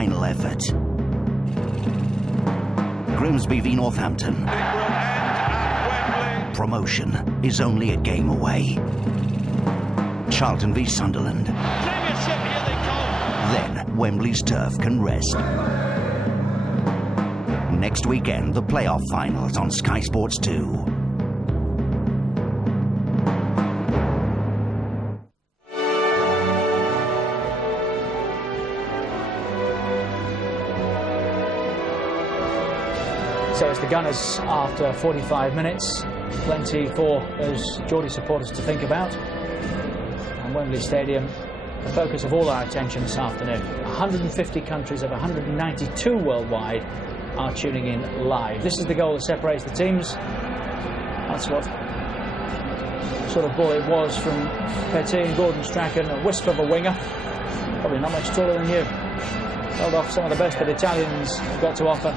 final effort. Grimsby v Northampton. Promotion is only a game away. Charlton v Sunderland. Then Wembley's turf can rest. Next weekend, the playoff finals on Sky Sports 2. So it's the Gunners after 45 minutes. Plenty for those Geordie supporters to think about. And Wembley Stadium, the focus of all our attention this afternoon. 150 countries of 192 worldwide are tuning in live. This is the goal that separates the teams. That's what sort of ball it was from Petty and Gordon Strachan, a wisp of a winger. Probably not much taller than you. Held off some of the best that Italians have got to offer.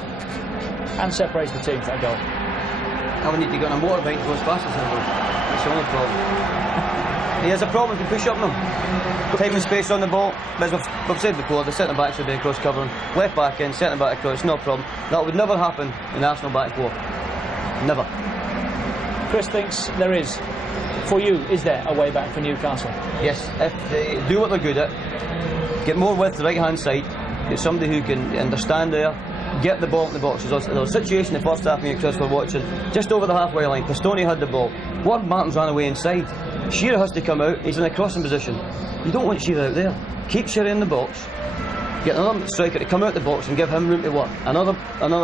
And separates the teams, that goal. I would need to get on a motorbike to go as fast as him. That's the only problem. He has a problem to push up them. Time and space on the ball. As we've said before, the centre back should be across covering. Left back in, centre back across, no problem. That would never happen in the Arsenal back four. Never. Chris thinks there is. For you, is there a way back for Newcastle? Yes, if they do what they're good at, get more width to the right hand side, get somebody who can understand there, get the ball in the box. There was a situation in the first half me and Chris were watching, just over the halfway line. Pistone had the ball. Ward Martin's ran away inside. Shearer has to come out. He's in a crossing position. You don't want Shearer out there. Keep Shearer in the box. Get another striker to come out the box and give him room to work. Another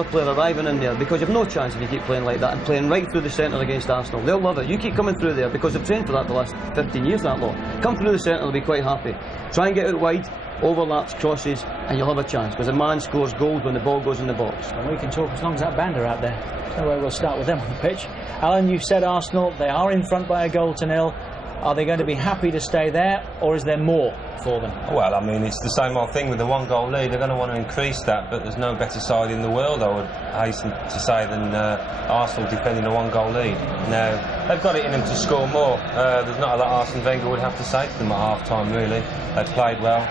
player arriving in there, because you've no chance if you keep playing like that and playing right through the centre against Arsenal. They'll love it. You keep coming through there, because they've trained for that the last 15 years, that lot. Come through the centre, they'll be quite happy. Try and get out wide. Overlaps, crosses, and you'll have a chance, because a man scores goals when the ball goes in the box. Well, we can talk as long as that band are out there. No way we'll start with them on the pitch. Alan, you said Arsenal, they are in front by a goal to nil. Are they going to be happy to stay there, or is there more for them? Well, I mean, it's the same old thing with the one-goal lead. They're going to want to increase that, but there's no better side in the world, I would hasten to say, than Arsenal defending a one-goal lead. Now, they've got it in them to score more. There's not a lot Arsene Wenger would have to say to them at half-time, really. They played well,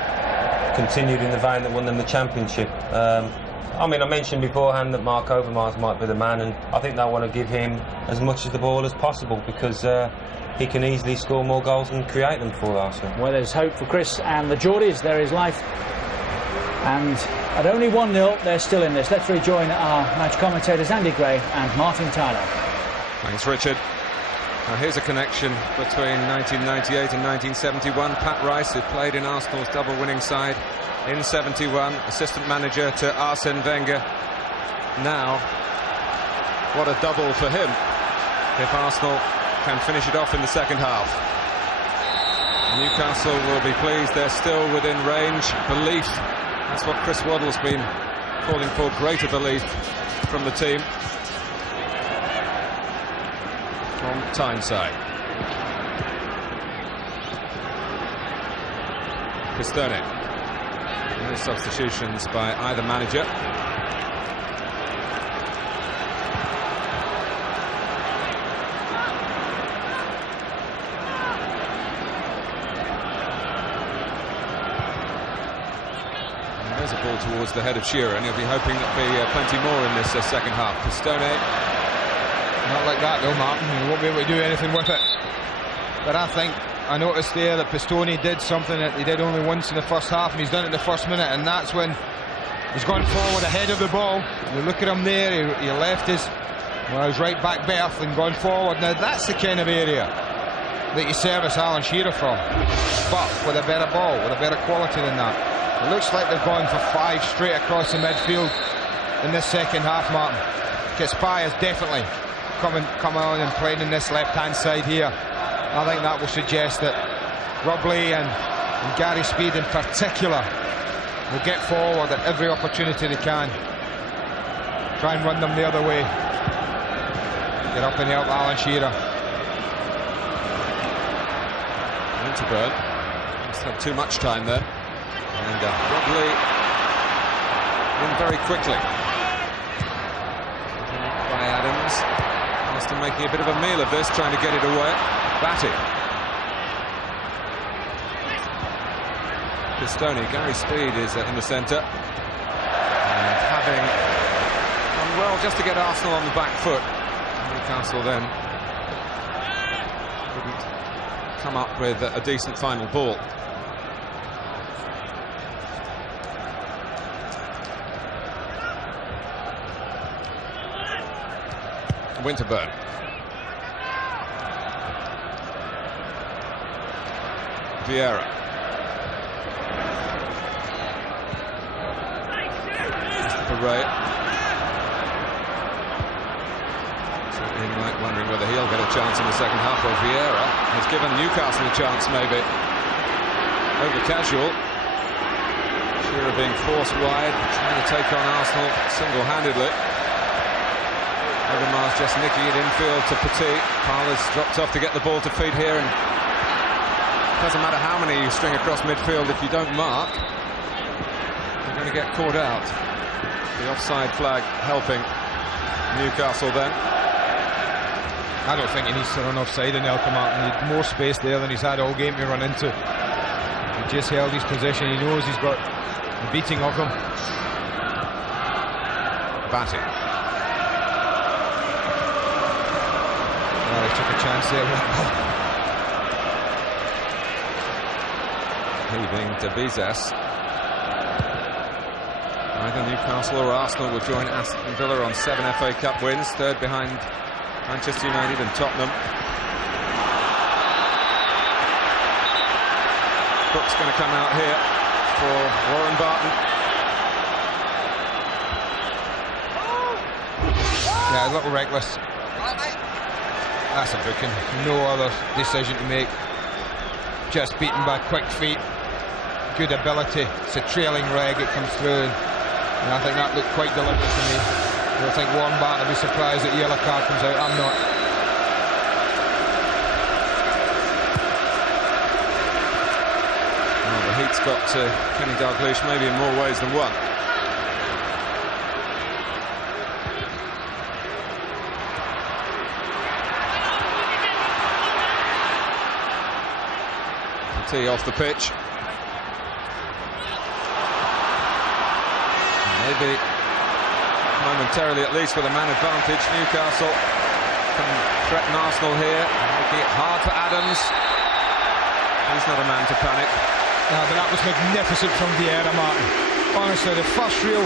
continued in the vein that won them the championship. I mean, I mentioned beforehand that Mark Overmars might be the man, and I think they want to give him as much of the ball as possible, because he can easily score more goals and create them for Arsenal. Well, there's hope for Chris and the Geordies. There is life. And at only 1-0, they're still in this. Let's rejoin our match commentators Andy Gray and Martin Tyler. Thanks, Richard. Now here's a connection between 1998 and 1971. Pat Rice, who played in Arsenal's double-winning side in 71, assistant manager to Arsene Wenger. Now, what a double for him if Arsenal can finish it off in the second half. Newcastle will be pleased. They're still within range. Belief, that's what Chris Waddle's been calling for, greater belief from the team. On Tyneside. Pistone. No substitutions by either manager. And there's a ball towards the head of Shearer, and he'll be hoping there'll be plenty more in this second half. Pistone. Not like that though, Martin. He won't be able to do anything with it. But I noticed there that Pistone did something that he did only once in the first half, and he's done it in the first minute, and that's when he's gone forward ahead of the ball. You look at him there, he left his right back berth and gone forward. Now that's the kind of area that you service Alan Shearer from, but with a better ball, with a better quality than that. It looks like they've gone for 5 straight across the midfield in this second half, Martin. Kispai is definitely come on and playing in this left-hand side here. I think that will suggest that Robley and Gary Speed in particular will get forward at every opportunity they can. Try and run them the other way. Get up and help Alan Shearer. Winterburn must have too much time there. And Robley in very quickly. By Adams. Aston making a bit of a meal of this, trying to get it away. Batty. Pistone. Gary Speed is in the centre. having done well just to get Arsenal on the back foot. Newcastle then couldn't come up with a decent final ball. Winterburn. Vieira. Parade. Certainly like wondering whether he'll get a chance in the second half, or Vieira has given Newcastle a chance maybe. Over casual. Shearer being forced wide, trying to take on Arsenal single-handedly. Overmars just nicking it infield to Petit. Parler's dropped off to get the ball to feed here, and it doesn't matter how many you string across midfield, if you don't mark, you're going to get caught out. The offside flag helping Newcastle then. I don't think he needs to run offside in ANELKA, Martin. He had more space there than he's had all game to run into. He just held his position. He knows he's got the beating of them. Batty. Well, he took a chance there. Heaving to Bizes. Either Newcastle or Arsenal will join Aston Villa on 7 FA Cup wins, third behind Manchester United and Tottenham. Brooks going to come out here for Warren Barton. Yeah, a little reckless. That's a booking. No other decision to make. Just beaten by quick feet. Good ability. It's a trailing reg. It comes through. And I think that looked quite deliberate to me. I don't think Warren Barton will be surprised that the yellow card comes out. I'm not. Well, the heat's got to Kenny Dalglish maybe in more ways than one. Tee off the pitch. Maybe momentarily at least with a man advantage, Newcastle can threaten Arsenal here, making it hard for Adams. He's not a man to panic. No, but that was magnificent from Vieira, Martin. Honestly, the first real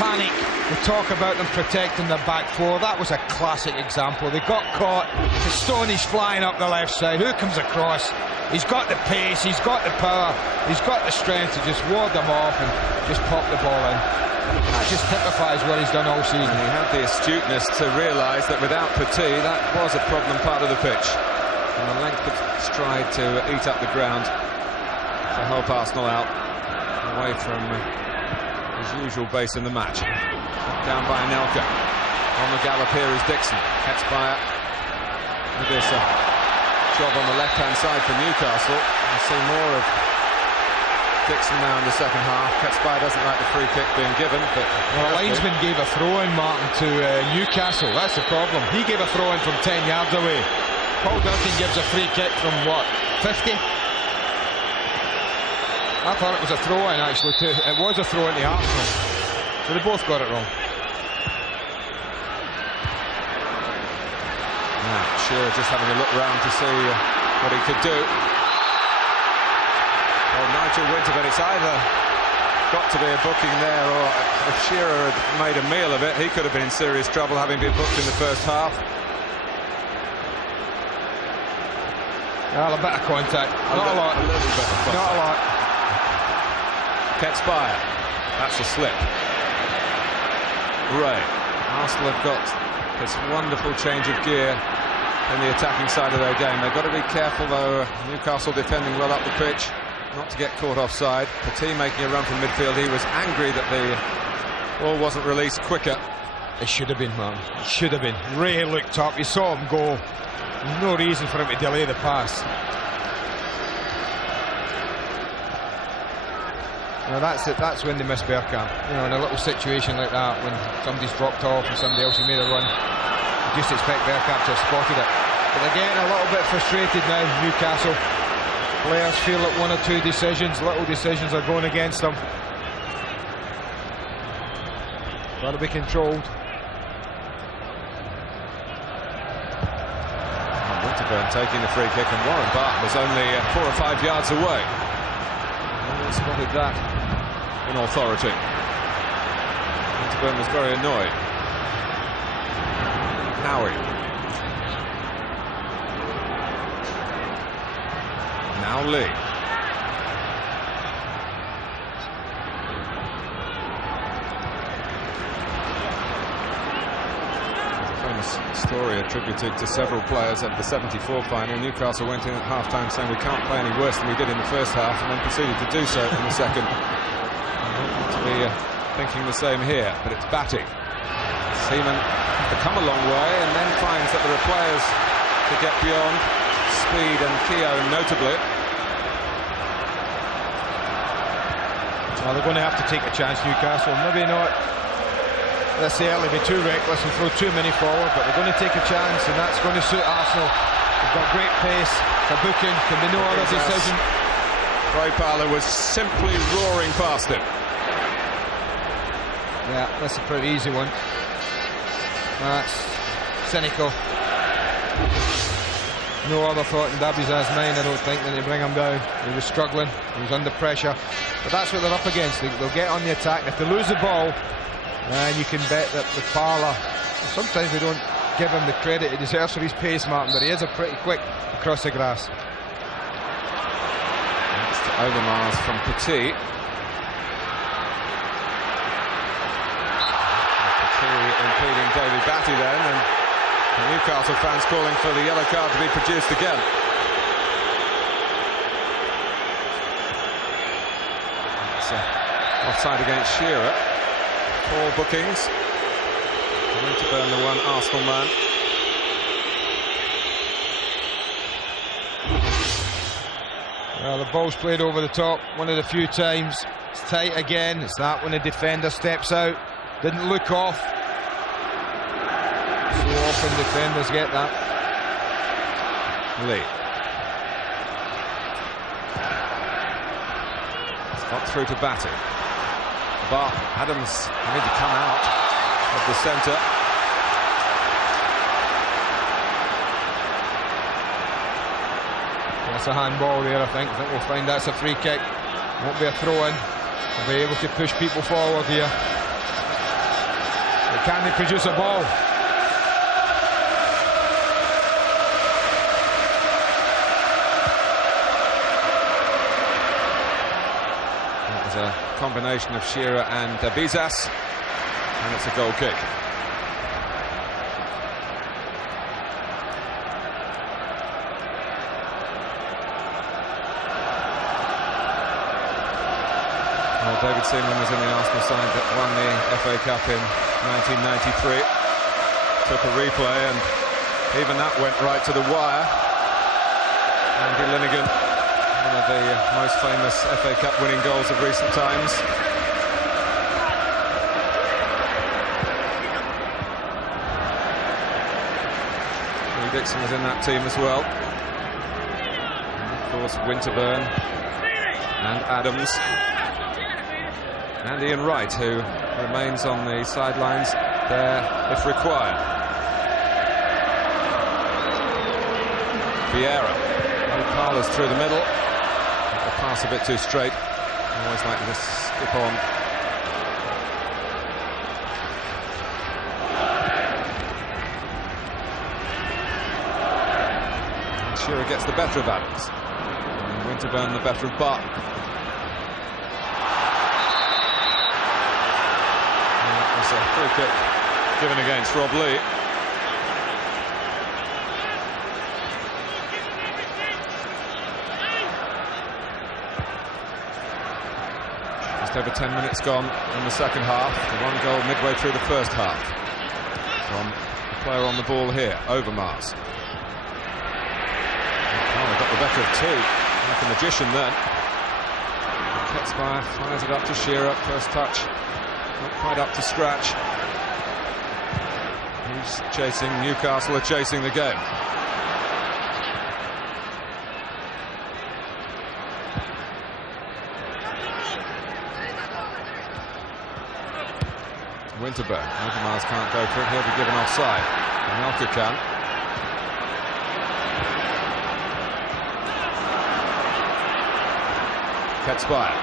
panic, we talk about them protecting their back four, that was a classic example. They got caught, Pistoni's flying up the left side, who comes across? He's got the pace, he's got the power, he's got the strength to just ward them off and just pop the ball in. That just typifies what he's done all season. And he had the astuteness to realise that without Petit, that was a problem part of the pitch. And the length of stride to eat up the ground to help Arsenal out, away from his usual base in the match. Down by ANELKA. On the gallop here is Dixon. Ketspire with this job on the left-hand side for Newcastle. I see more of Dixon now in the second half. Ketspire doesn't like the free kick being given, but well, the linesman gave a throw-in, Martin, to Newcastle. That's the problem. He gave a throw-in from 10 yards away. Paul Duncan gives a free kick from what, 50? I thought it was a throw-in actually too. It was a throw-in to Arsenal. So they both got it wrong. Shearer just having a look round to see what he could do. Well, Nigel Winterburn, it's either got to be a booking there, or if Shearer had made a meal of it, he could have been in serious trouble, having been booked in the first half. Well, a bit of contact. Not a lot. A little bit of contact. Not a lot. Ketspire. That's a slip. Ray. Arsenal have got this wonderful change of gear in the attacking side of their game. They've got to be careful though. Newcastle defending well up the pitch, not to get caught offside. Petit making a run from midfield. He was angry that the ball wasn't released quicker. It should have been, man. It should have been. Ray looked up. You saw him go. There's no reason for him to delay the pass. Now that's it. That's when they miss Bergkamp. You know, in a little situation like that, when somebody's dropped off and somebody else has made a run, you just expect Bergkamp to have spotted it. But they're getting a little bit frustrated now, Newcastle. Players feel that one or two decisions, little decisions, are going against them. got to be controlled. Winterburn taking the free kick, and Warren Barton was only 4 or 5 yards away. Well, spotted that in authority. Winterburn was very annoyed. Howie. Now Lee. Famous story attributed to several players at the '74 final. Newcastle went in at half-time saying we can't play any worse than we did in the first half, and then proceeded to do so in the second. To be thinking the same here, but it's Batty. Seaman has to come a long way, and then finds that there are players to get beyond. Speed and Keogh notably. Well, they're going to have to take a chance, Newcastle. Maybe not, let's say, early, be too reckless and throw too many forward, but they're going to take a chance, and that's going to suit Arsenal. They've got great pace. The booking can be no other decision. Ray Parlour was simply roaring past him. Yeah, that's a pretty easy one. That's cynical. No other thought in Davies' mind, I don't think, than to bring him down. He was struggling, he was under pressure. But that's what they're up against. They'll get on the attack. And if they lose the ball, and you can bet that the Parlour, sometimes we don't give him the credit he deserves for his pace, Martin, but he is a pretty quick across the grass. Next to Overmars from Petit. Impeding David Batty then, and the Newcastle fans calling for the yellow card to be produced again. It's offside against Shearer. 4 bookings. Winterburn, the one Arsenal man. Well, the ball's played over the top one of the few times. It's tight again. It's that when the defender steps out. Didn't look off. So often defenders get that. Lee. It's got through to Batty. But Adams need to come out of the centre. That's a handball there, I think. I think we'll find that's a free kick. Won't be a throw-in. We'll be able to push people forward here. But can they produce a ball? A combination of Shearer and Bizas, and it's a goal kick. Well, David Seaman was in the Arsenal side that won the FA Cup in 1993. Took a replay, and even that went right to the wire. Andy Linnigan, one of the most famous FA Cup winning goals of recent times. Lee Dixon was in that team as well. And of course, Winterburn and Adams. And Ian Wright, who remains on the sidelines there if required. Vieira. Parlour's through the middle. The pass a bit too straight. Always like to skip on. And Shearer gets the better of Adams. And Winterburn the better of Barton. And that was a free kick given against Rob Lee. Over 10 minutes gone in the second half. The 1 goal midway through the first half from the player on the ball here, Overmars. Oh, they got the better of 2, like a magician then. Ketspire fires it up to Shearer. First touch, not quite up to scratch. He's chasing. Newcastle are chasing the game. Winterburn. Overmars can't go for it. He'll be given offside. ANELKA can. Ketspire.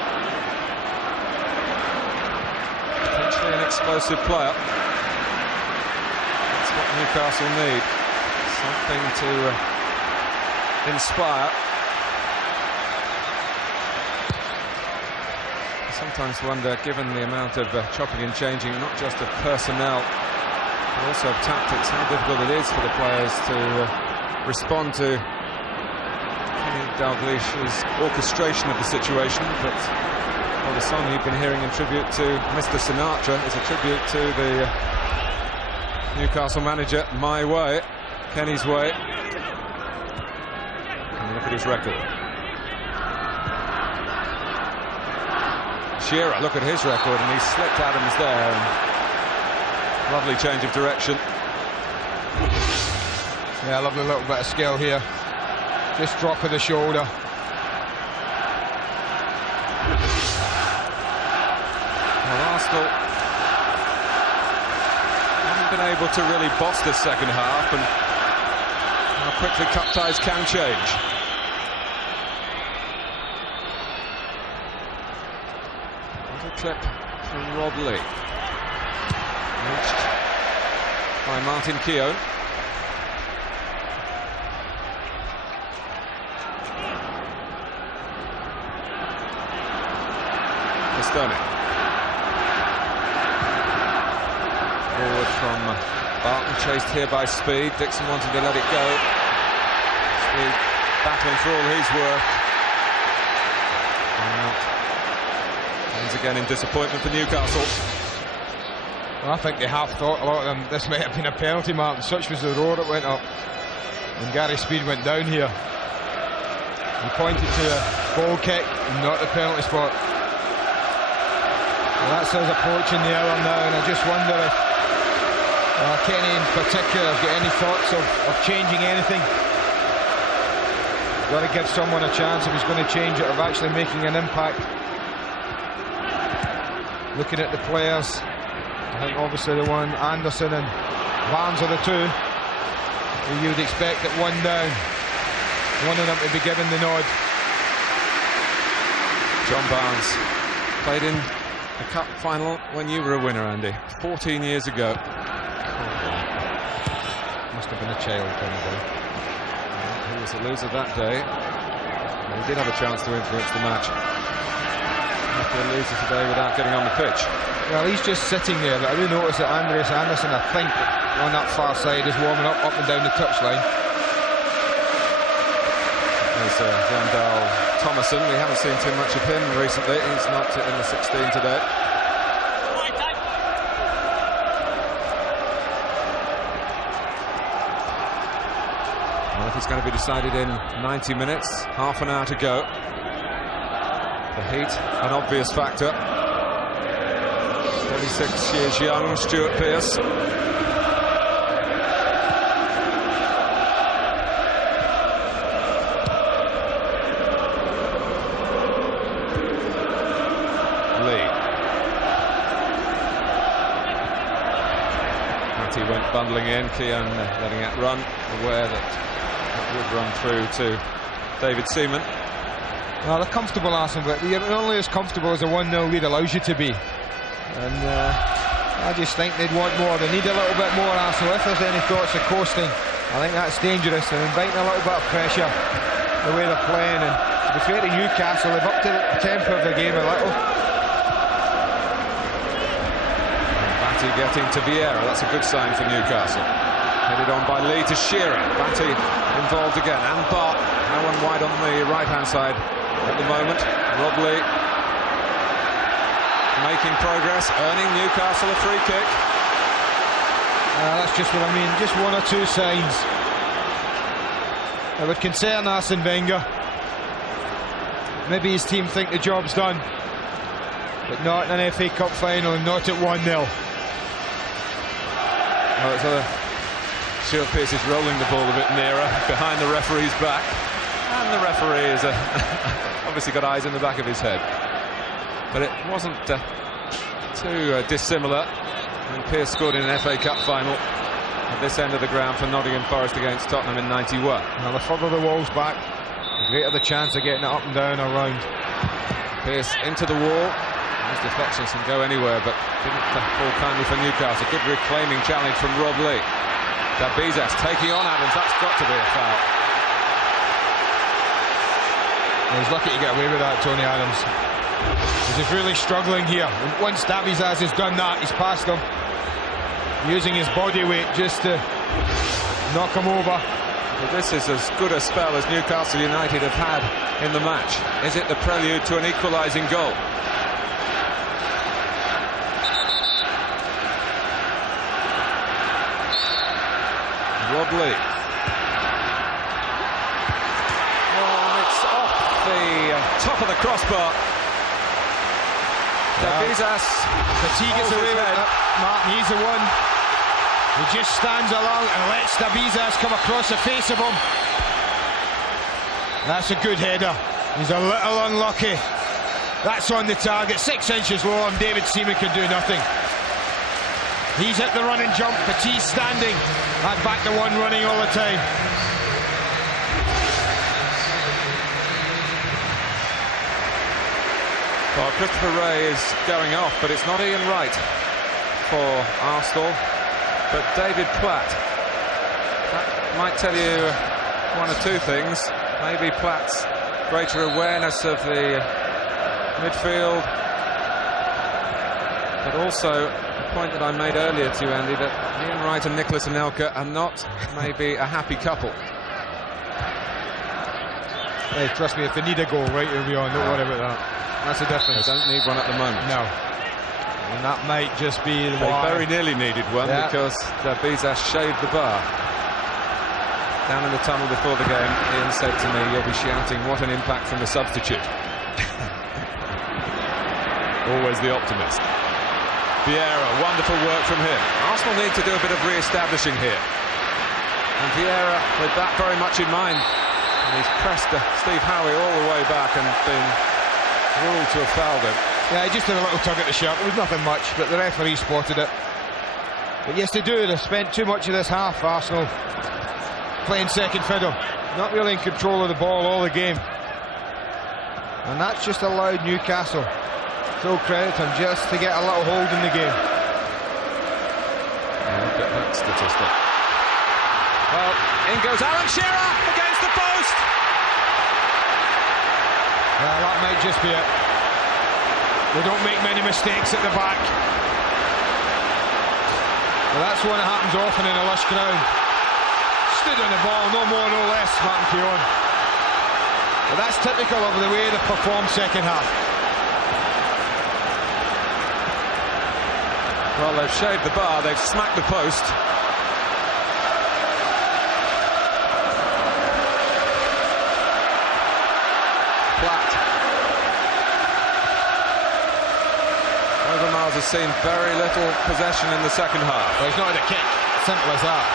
Potentially an explosive player. That's what Newcastle need. Something to inspire. Sometimes wonder, given the amount of chopping and changing, not just of personnel, but also of tactics, how difficult it is for the players to respond to Kenny Dalglish's orchestration of the situation. But well, the song you've been hearing in tribute to Mr. Sinatra is a tribute to the Newcastle manager, My Way, Kenny's way. And look at his record. Shearer, look at his record, and he slipped Adams there. And lovely change of direction. Yeah, lovely little bit of skill here. Just drop of the shoulder. Well, Arsenal haven't been able to really boss this second half, and how quickly cup ties can change. Clip from Rod Lee. Reached by Martin Keown. Pistone. Forward from Barton, chased here by Speed. Dixon wanted to let it go. Speed battling for all his work. Once again in disappointment for Newcastle. Well, I think they have thought, a lot of them, this might have been a penalty, Martin. Such was the roar that went up when Gary Speed went down here. He pointed to a goal kick, not the penalty spot. Well, that's us approaching the hour now, and I just wonder if Kenny in particular has got any thoughts of changing anything. Got to give someone a chance if he's going to change it, of actually making an impact. Looking at the players, I think obviously the one, Anderson and Barnes are the two who you'd expect at one down. One of them to be given the nod. John Barnes played in the cup final when you were a winner, Andy, 14 years ago. Must have been a child, probably. He was a loser that day. He did have a chance to influence the match. After a loser today without getting on the pitch. Well, he's just sitting there, but I do notice that Andreas Anderson, I think, on that far side is warming up and down the touchline. There's Randall Thomason. We haven't seen too much of him recently. He's not in the 16 today. Well, if it's going to be decided in 90 minutes, half an hour to go. The heat, an obvious factor. 36 years young, Stuart Pearce. Lee. Matty went bundling in, Keown letting it run, aware that it would run through to David Seaman. Well, they're comfortable, Arsenal, but you're only as comfortable as a 1-0 lead allows you to be. And I just think they'd want more. They need a little bit more, Arsenal. If there's any thoughts of coasting, I think that's dangerous. They're inviting a little bit of pressure the way they're playing. And to be fair to Newcastle, they've upped the tempo of the game a little. Batty getting to Vieira. That's a good sign for Newcastle. Headed on by Lee to Shearer. Batty involved again. And Bart. No one wide on the right-hand side at the moment. Rod Lee making progress, earning Newcastle a free kick. That's just what I mean, just one or two signs that would concern Arsene Wenger. Maybe his team think the job's done, but not in an FA Cup final and not at 1-0. Well, Stuart Pearce is rolling the ball a bit nearer, behind the referee's back. And the referee is obviously got eyes in the back of his head. But it wasn't too dissimilar And Pearce scored in an FA Cup final at this end of the ground for Nottingham Forest against Tottenham in '91. Now the further the wall's back, the greater the chance of getting it up and down around. Pearce into the wall. Those deflections can go anywhere, but didn't fall kindly for Newcastle. Good reclaiming challenge from Rob Lee. Dabizas taking on Adams. That's got to be a foul. Well, he's lucky to get away with that, Tony Adams. He's really struggling here. And once Dabizas has done that, he's past him, using his body weight just to knock him over. But this is as good a spell as Newcastle United have had in the match. Is it the prelude to an equalising goal? Rob Lee. Oh, and it's off the top of the crossbar. Dabizas. Fatigue gets away with it. Martin, he's the one who just stands along and lets Dabizas come across the face of him. That's a good header. He's a little unlucky. That's on the target. 6 inches low, and David Seaman can do nothing. He's at the run and jump, but he's standing. That's back to one running all the time. Well, Christopher Ray is going off, but it's not Ian Wright for Arsenal, but David Platt. That might tell you one or two things. Maybe Platt's greater awareness of the midfield, but also the point that I made earlier to you, Andy, that Ian Wright and NICOLAS ANELKA are not maybe a happy couple. Hey, trust me, if they need a goal, right, he'll be on. Don't worry about that. That's the difference. They don't need one at the moment. No. And that might just be the They very nearly needed one, because Dabizas shaved the bar. Down in the tunnel before the game, Ian said to me, "You'll be shouting, what an impact from the substitute." Always the optimist. Vieira, wonderful work from him. Arsenal need to do a bit of re-establishing here. And Vieira, with that very much in mind, and he's pressed Steve Howe all the way back and been ruled to have fouled him. Yeah, he just did a little tug at the shirt. It was nothing much, but the referee spotted it. But yes, they do. They've spent too much of this half, Arsenal, playing second fiddle. Not really in control of the ball all the game. And that's just allowed Newcastle, full credit to him, just to get a little hold in the game. Look at that statistic. Well, in goes Alan Shearer against the post. Yeah, that might just be it. They don't make many mistakes at the back. Well, that's one that happens often in a lush ground. Stood on the ball, no more, no less, Martin Keown. But that's typical of the way they performed second half. Well, they've shaved the bar, they've smacked the post. Platt. Overmars has seen very little possession in the second half. Well, he's not had a kick, simple as that.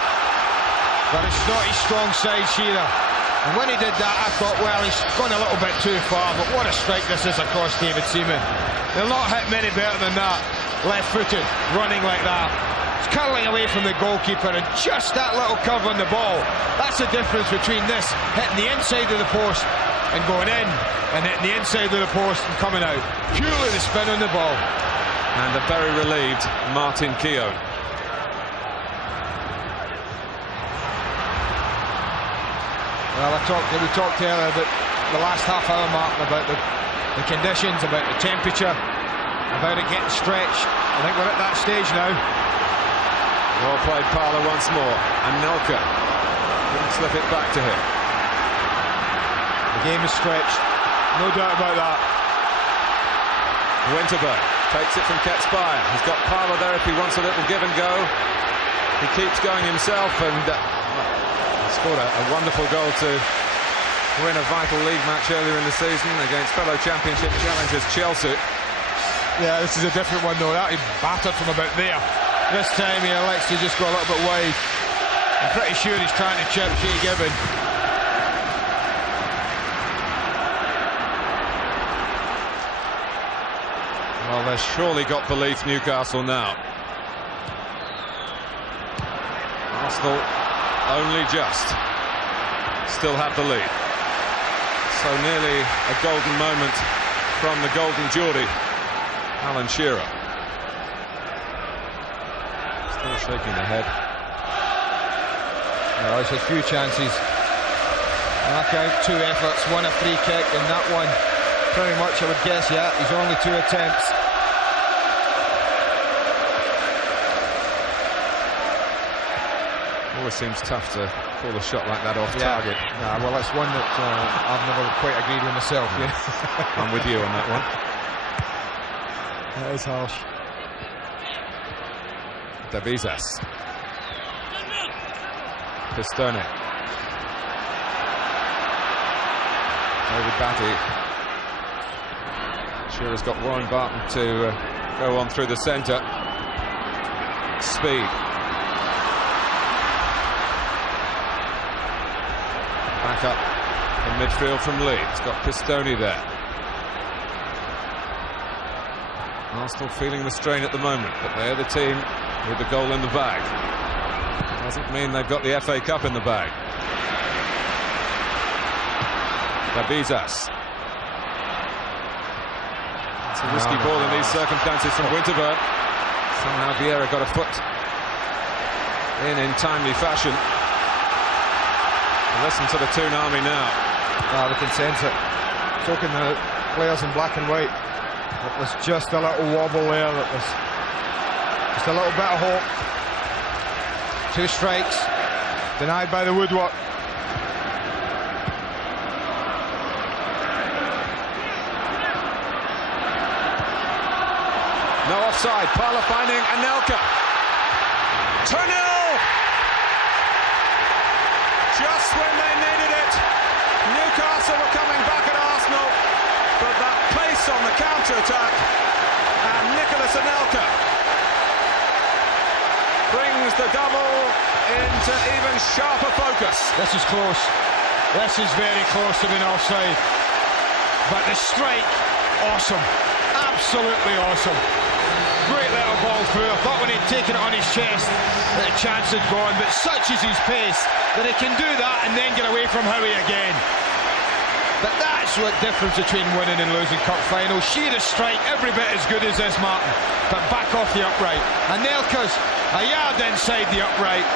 But it's not his strong side, Shearer. And when he did that, I thought, well, he's gone a little bit too far, but what a strike this is across David Seaman. They'll not hit many better than that. Left-footed, running like that. It's curling away from the goalkeeper, and just that little curve on the ball. That's the difference between this, hitting the inside of the post and going in, and hitting the inside of the post and coming out. Purely the spin on the ball. And a very relieved Martin Keown. Well, we talked earlier about the last half hour, Martin, about the conditions, about the temperature, about it getting stretched. I think we're at that stage now. Well played, Parlour once more. ANELKA didn't slip it back to him. The game is stretched, no doubt about that. Winterburn takes it from Ketspire. He's got Parlour there if he wants a little give and go. He keeps going himself, and scored a wonderful goal to win a vital league match earlier in the season against fellow championship challengers Chelsea. Yeah, this is a different one though. That he battered from about there. This time he elects to just go a little bit wide. I'm pretty sure he's trying to chip Shay Gibbon. Well, they've surely got belief, Newcastle, now. Arsenal only just still have the lead. So nearly a golden moment from the golden Geordie, Alan Shearer. Still shaking the head. No, it's a few chances. Knock out 2 efforts, 1 a free kick, and that one, pretty much I would guess, yeah, he's only 2 attempts. Always seems tough to pull a shot like that off target. Nah, well, that's one that I've never quite agreed with myself. Yeah. I'm with you on that one. That is harsh. Davizas. Pistone. David Batty. Shearer's got Warren Barton to go on through the centre. Speed. Back up in midfield from Leeds. Got Pistone there. Arsenal feeling the strain at the moment, but they're the team with the goal in the bag. Doesn't mean they've got the FA Cup in the bag. Davizas. It's a risky ball in these circumstances from Winterburn. Somehow Vieira got a foot in timely fashion. Listen to the Toonami now. They can sense it. So can the players in black and white. It was just a little wobble there. That was just a little bit of hope. 2 strikes denied by the Woodwork. No offside. Parlour finding ANELKA. 2-0. Just when they needed it. Newcastle were coming back at Arsenal, but that pace on the counter-attack, and NICOLAS ANELKA brings the double into even sharper focus. This is close. This is very close to being offside. But the strike, awesome. Absolutely awesome. Great little ball through. I thought when he'd taken it on his chest that the chance had gone, but such is his pace that he can do that and then get away from Howie again. But that's what difference between winning and losing cup finals. Shearer strike every bit as good as this, Martin, but back off the upright. ANELKA's a yard inside the upright,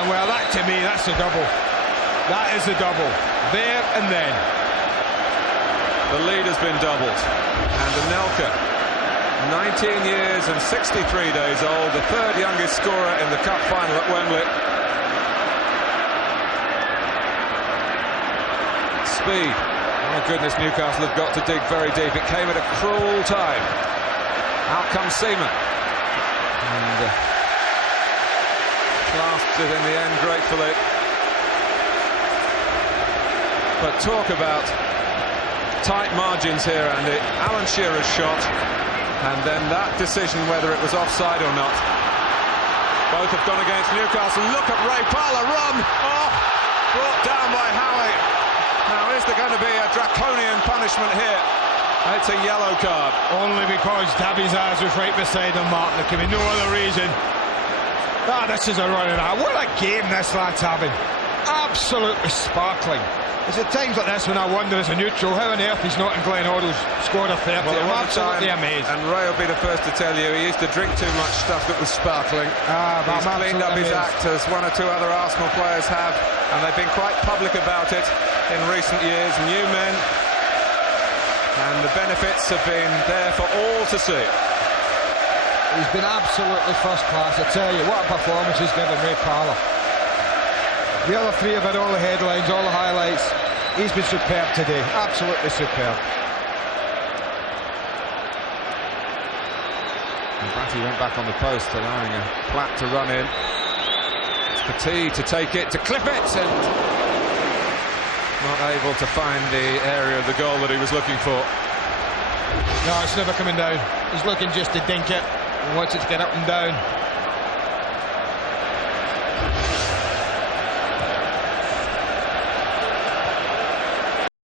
and well, that to me, that's a double. That is a double. There and then. The lead has been doubled, and ANELKA, 19 years and 63 days old, the 3rd youngest scorer in the cup final at Wembley. Speed. Oh my goodness, Newcastle have got to dig very deep. It came at a cruel time. Out comes Seaman. And clasped it in the end gratefully. But talk about tight margins here, Andy. Alan Shearer's shot, and then that decision whether it was offside or not. Both have gone against Newcastle. Look at Ray Parlour run. Oh, brought down by Howie. Now, is there going to be a draconian punishment here? It's a yellow card. Only because Davizas was right beside him, Martin. There can be no other reason. This is a running out. What a game this lad's having. Absolutely sparkling. It's at times like this when I wonder as a neutral how on earth he's not in Glenn Hoddle's scored a 30. Well, I'm absolutely amazed. And Ray will be the first to tell you he used to drink too much stuff that was sparkling. But he's cleaned up his act, as 1 or 2 other Arsenal players have, and they've been quite public about it in recent years. New men, and the benefits have been there for all to see. He's been absolutely first class. I tell you, what a performance he's given Ray Parlour. The other 3 have had all the headlines, all the highlights. He's been superb today, absolutely superb. And Batty went back on the post, allowing a Platt to run in. It's Petit to take it, to clip it, and not able to find the area of the goal that he was looking for. No, it's never coming down. He's looking just to dink it. He wants it to get up and down.